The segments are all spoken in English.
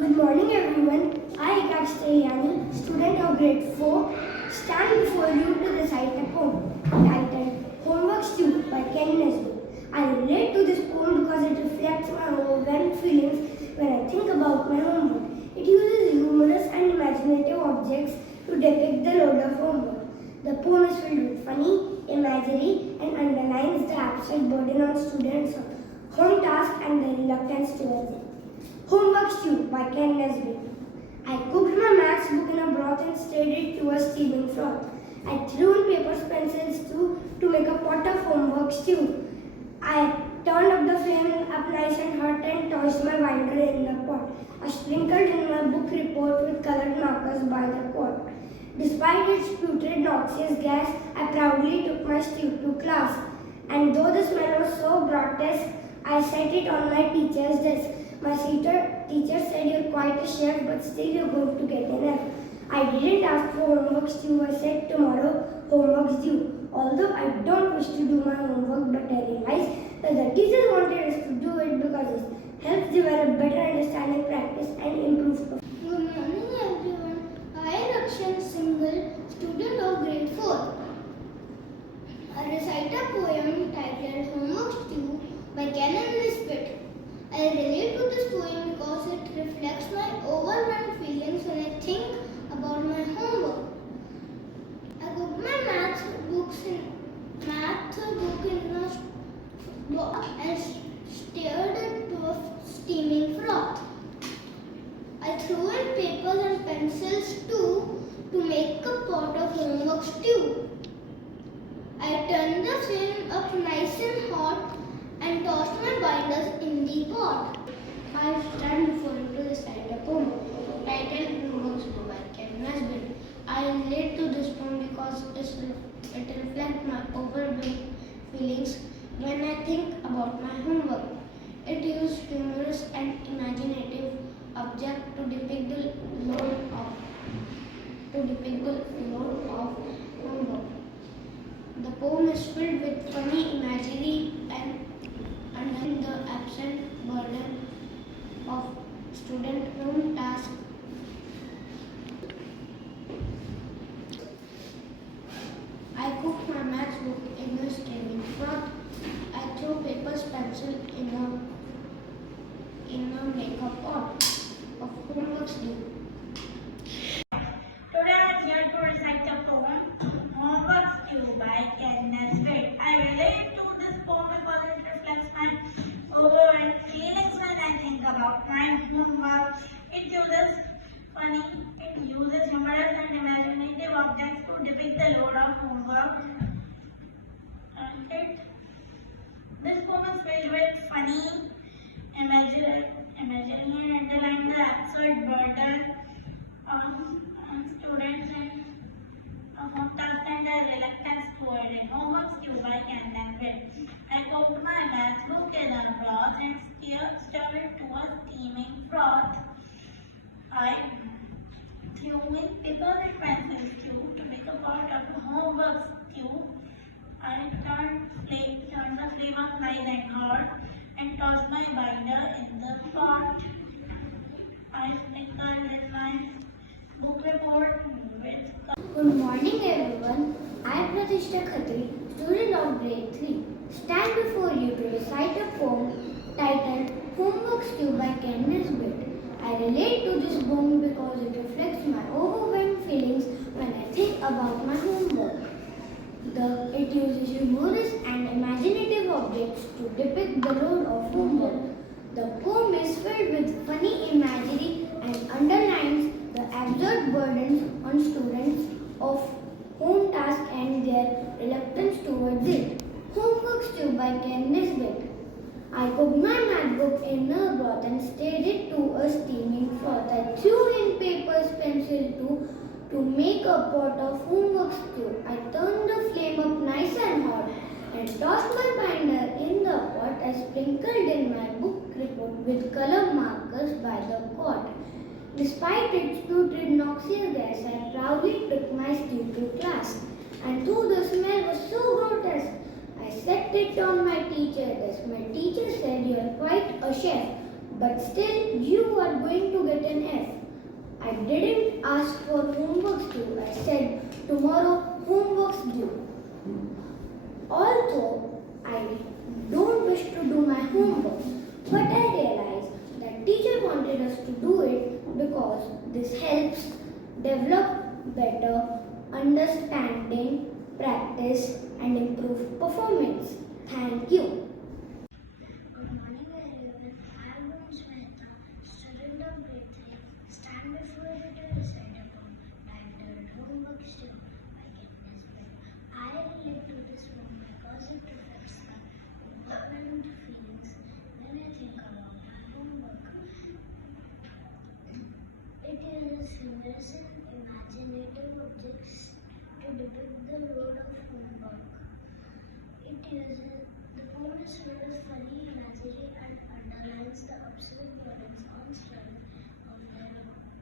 Good morning everyone. I, Kastellani, student of grade 4, stand before you to recite a poem titled Homework Stew by Ken Nesbitt. I relate to this poem because it reflects my overwhelmed feelings when I think about my homework. It uses humorous and imaginative objects to depict the load of homework. The poem is filled with funny, imagery, and underlines the abstract burden on students' home task and the reluctance towards it. Homework Stew by Ken Nesbitt. I cooked my maths book in a broth and stirred it to a steaming froth. I threw in papers, pencils too to make a pot of homework stew. I turned up the flame up nice and hot and tossed my binder in the pot. I sprinkled in my book report with colored markers by the quart. Despite its putrid noxious gas, I proudly took my stew to class. And though the smell was so grotesque, I set it on my teacher's desk. My teacher said you're quite a chef, but still you're going to get an F. I didn't ask for homework stew. I said tomorrow homework's due. Although I don't wish to do my homework, but I realized that the teachers wanted us to do it because it helps develop better understanding, practice, and improve performance. Good morning everyone. I am Rakshan Singhal, student of grade 4. I recite a poem titled Homework Stew by Ken Nesbitt. I relate to this poem because it reflects my overwhelmed feelings when I think about my homework. I cooked my math book in a pot and stirred it to a steaming froth. I threw in papers and pencils too to make a pot of homework stew. I turned the flame up nice and hot and tossed my binders in the pot. I stand before you to recite a poem titled Homework Stew by Ken Nesbitt. I relate to this poem because it reflects my overwhelmed feelings when I think about my homework. It uses humorous and imaginative objects to depict the load of homework. The poem is filled with funny imagery and the absent burden of student home tasks. I cooked my maths book in a steaming froth. I threw papers, pencil in a makeup pot of homework due. Today I am here to recite the poem Homework Stew by Ken Nesbitt. I relate to this poem because it reflects my overwhelmed feelings when I think about my homework. It uses humorous and imaginative objects to depict the load of homework. This poem is filled with funny imagery and underline the absurd burden students and home task and their reluctance toward it. Homework Stew by Ken Nesbitt. I cooked my math book in a broth and stirred it to a steaming froth. I threw in papers and pencils too to make a pot of homework stew. I turned the flame up nice and hot and tossed my binder in the pot. I sprinkled in my book report with Good morning everyone. I am Pratishtha Khatri, student of grade 3. Stand before you to recite a poem titled Homework Stew by Ken Nesbitt. I relate to this poem because it reflects my overwhelmed feelings when I think about my homework. It uses humorous and imaginative objects to depict the load of homework. The poem is filled with funny imagery and underlines the absurd burdens on students of home tasks and their reluctance towards it. Homework Stew by Ken Nesbitt. I cooked my math book in a broth and stirred it to a steaming froth. I threw in papers, pencil too to make a pot of homework stew. I turned the flame up nice and hot and tossed my binder in the pot. I sprinkled in my book report with color markers by the quart. Despite its putrid noxious gas, I proudly took my stew to class. And though the smell was so grotesque, I set it on my teacher's desk. My teacher said, "You're quite a chef, but still you are going to get an F. I didn't ask for homeworks due. I said tomorrow homeworks due. Although I don't wish to do my homework, but I realized that teacher wanted us to do it because this helps develop better understanding, practice and improve performance. Thank you. Good morning everyone. I am Shweta, student of grade 3. Stand before you to recite a poem titled Homework Due by Agnes Bell. I relate to this poem because it reflects my overwhelmed feelings when I think about my homework. It uses symbols and imaginative objects to depict the load of homework. The poem is filled with funny imagery and underlines the absurd burdens on students of their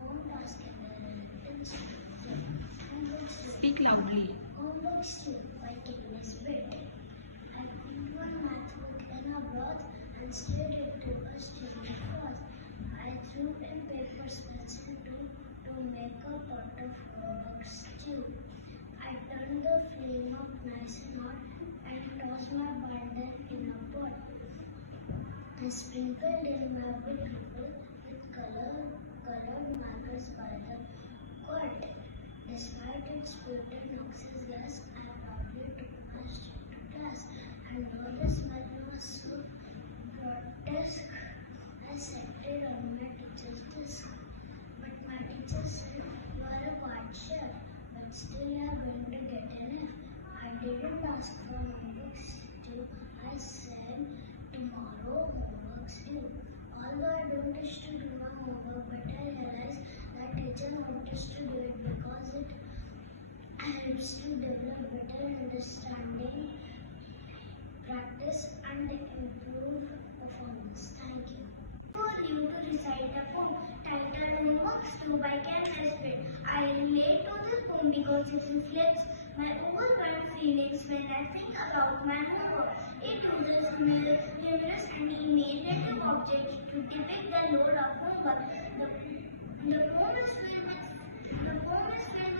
home task and their relatives. Speak loudly. Homework Due by Agnes Bell. I put one math book in a broth and stirred it to a steaming froth. I threw in paper pencil to make a pot of homework stew. I turned the flame up nice and hot and tossed my binder in a pot. I sprinkled in my big ripple with colored markers by the quart. Despite its potent noxious gas, I proudly took my street to class, and though the smell was so grotesque, I set it on my teacher's desk. But my teacher said, "You are quite sure, but still you are going to get an F." I didn't ask for homeworks due. I said, "Tomorrow homeworks due." Although I don't wish to do my homework, but I realized that teacher wants us to do it because it helps to develop better understanding, practice, and improve performance. Thank you. For you to recite a poem titled Homeworks Due by Ken Nesbitt. I relate to this poem because it reflects my overwhelmed feelings when I think about my homework. It uses humorous and imaginative objects to depict the load of homework. The poem is filled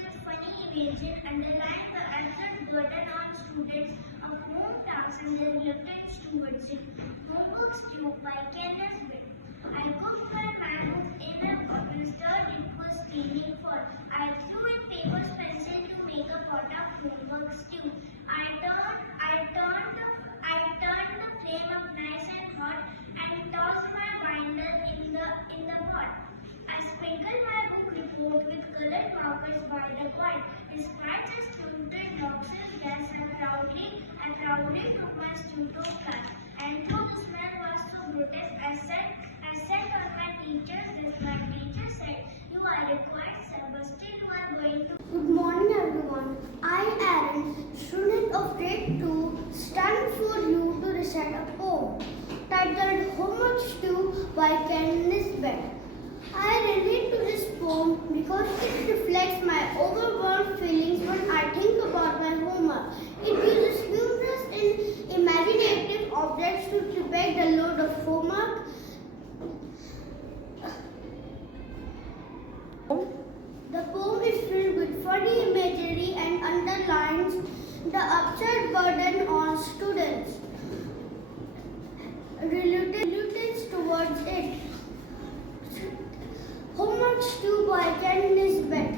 with funny images underlying the absurd burden on students of home tasks and their reluctance towards it. Homeworks Due by Ken Nesbitt. I cooked my mangoes in a pot and stirred it was steaming for. I threw in paper pencil to make a pot of homework stew. I turned the flame up nice and hot and tossed my binder in the pot. I sprinkled my book report with colored markers by the quart. Despite the stupid noxious gas, I proudly took my stew to class. And though the smell was so grotesque, I sat on my teacher's desk. My teacher said, "You are required, sir, but still you are going to." Good morning everyone. I am student of grade 2, stand before you to recite a poem titled Homework Due by Ken Nesbitt. I relate to this poem because it reflects my overwhelmed feelings when I think about my homework. It uses humorous and imaginative objects to depict the load of homework. The poem is filled with funny imagery and underlines the absurd burden on students' reluctance towards it. Homework Due by Ken Nesbitt.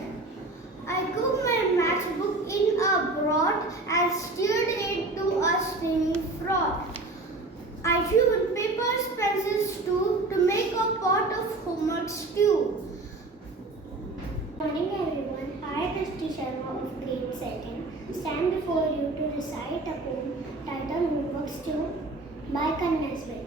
I cooked my math book in a broth and stirred it to a steaming froth. I threw in papers, pencils too to make a pot of homework stew. Good morning everyone. I, Drishti Sharma of grade 2nd, stand before you to recite a poem titled Homeworks Due by Ken Nesbitt.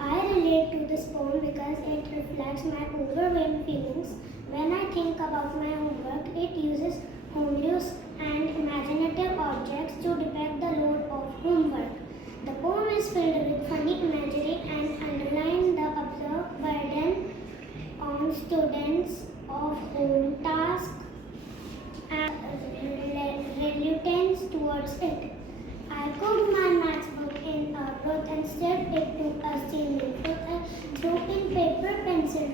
I relate to this poem because it reflects my overwhelming feelings when I think about my homework. It uses humorous and imaginative objects to depict the load of homework. The poem is filled with funny imagery and underlines the absurd burden on students of home tasks and reluctance towards it. I cooked my maths book in a broth and stirred it to a steaming broth. I threw in paper pencil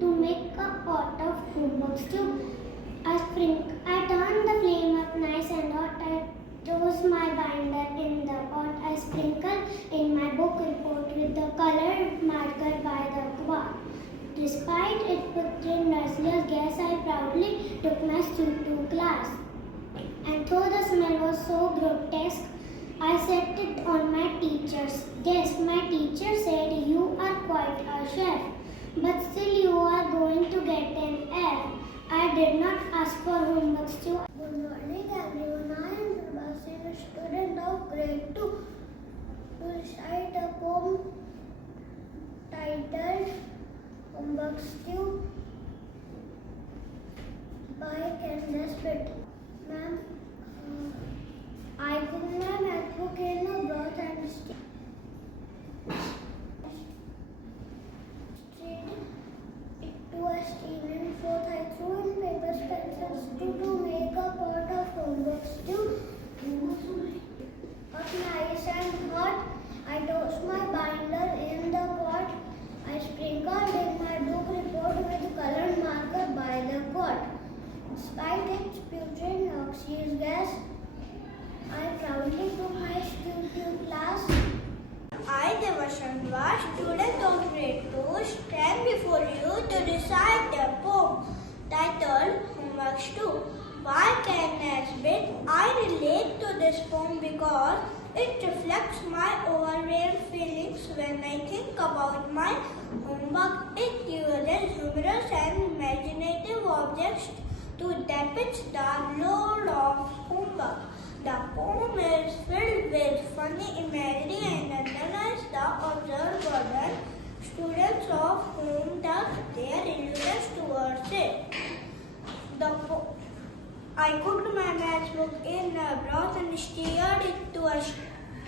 to make a pot of homework stew. I turned the flame up nice and hot. I chose my binder in the pot. I sprinkled in my book report with the colored marker by the quart. Despite it putting noisy gas, I proudly took my stew to class. And though the smell was so grotesque, I set it on my teacher's desk. My teacher said, "You are quite a chef, but still you are going to get an F." I did not ask for homework stew. Good morning everyone, I am Sebastian, a student of grade 2, to recite a poem titled Homework Stew by Candace Pitt. Ma'am, I cooked my math book in a broth and stirred it to a steaming broth. I threw in paper pencils to make a pot of homework stew. Got nice and hot. I tossed my binder in the pot. I sprinkled in my book report with colored marker by the quart. Despite its putrid noxious gas, I proudly took my stew to class. I, Devashandra, student of grade 2, stand before you to recite a poem titled Homework Stew by Ken Nesbitt. I relate to this poem because it reflects my overwhelmed feelings when I think about my homework. It uses humorous and imaginative objects to depict the load of homework. The poem is filled with funny imagery and underlines the observed burden students of whom does their illness towards it. I cooked my maths book in a broth and stirred it to a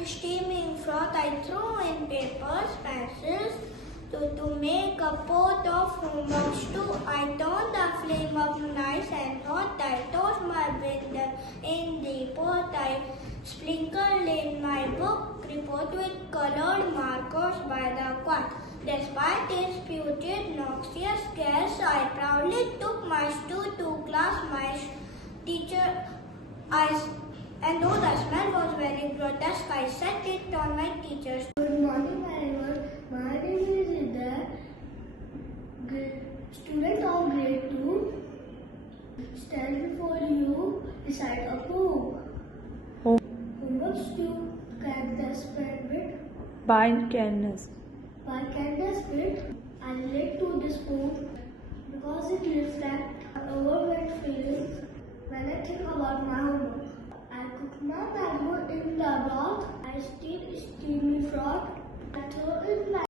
steaming froth. I threw in papers, pencils to make a pot of homework stew. I turned the flame up nice and hot. I tossed my binder in the pot. I sprinkled in my book report with colored markers by the quart. Despite its putrid, noxious gas, I proudly took my stew to class. My teacher, and though the smell was very grotesque, I set it on my teacher's. Good morning everyone, my name is Ida, student of grade 2, stand before you, recite a poem. Homework stew, Candace Pitt. By Candace. By Candace Pitt. I relate to this poem because it reflects my overwhelmed feelings when I think about my homework. I cooked my mango in the broth. I stirred steamy froth. I threw in my